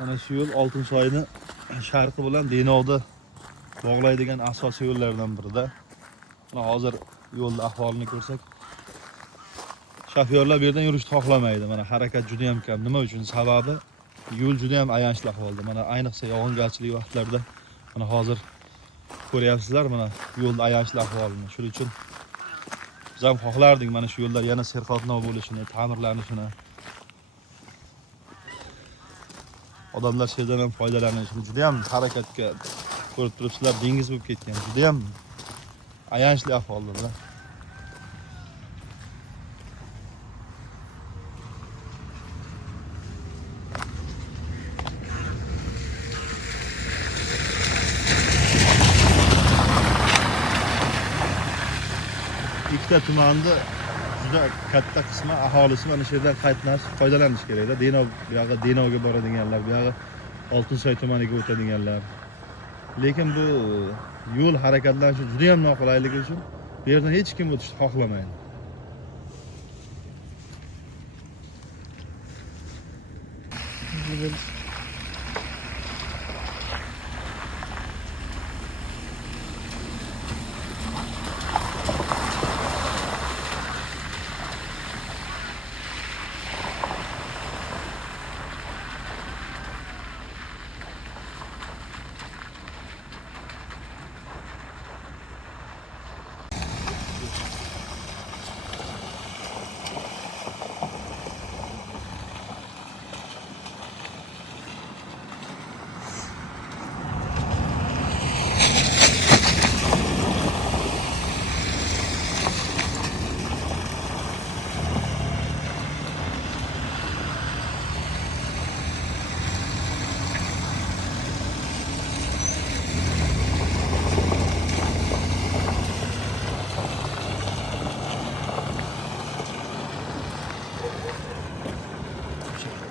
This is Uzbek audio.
Mana shu yo'l Oltinsoyni sharqi bilan Denovni bog'laydigan asosiy yo'llardan birida. Mana hozir yo'lning ahvolini ko'rsak, shofyorlar bu yerdan yurishni xohlamaydi. Mana harakat juda ham kam. Nima uchun? Sababi yo'l juda ham ayanchli ahvolda. Mana ayniqsa yog'ingarchilik vaqtlarida mana hozir ko'ryapsizlar mana yo'lning ayanchli ahvolini. Shuning uchun biz ham xohlardik mana shu yo'llar yana serqatnov bo'lishini, ta'mirlanishini. Odamlar shu yerdan ham foydalanishini juda ham harakatga ko'rib turibsizlar, dengiz bo'lib ketgan. Juda ham ayanchli ahvolda. Ikkita tumanda juda katta qismi aholisi mana shu yerdan qatnashib foydalanish kerak-da. Denov bu yoqqa Denovga boradiganlar, bu yoqqa Oltinsoy tumaniga o'tadiganlar. Lekin bu yo'l harakatlanishi juda ham noqulayligi uchun bu yerdan hech kim o'tishni xohlamaydi.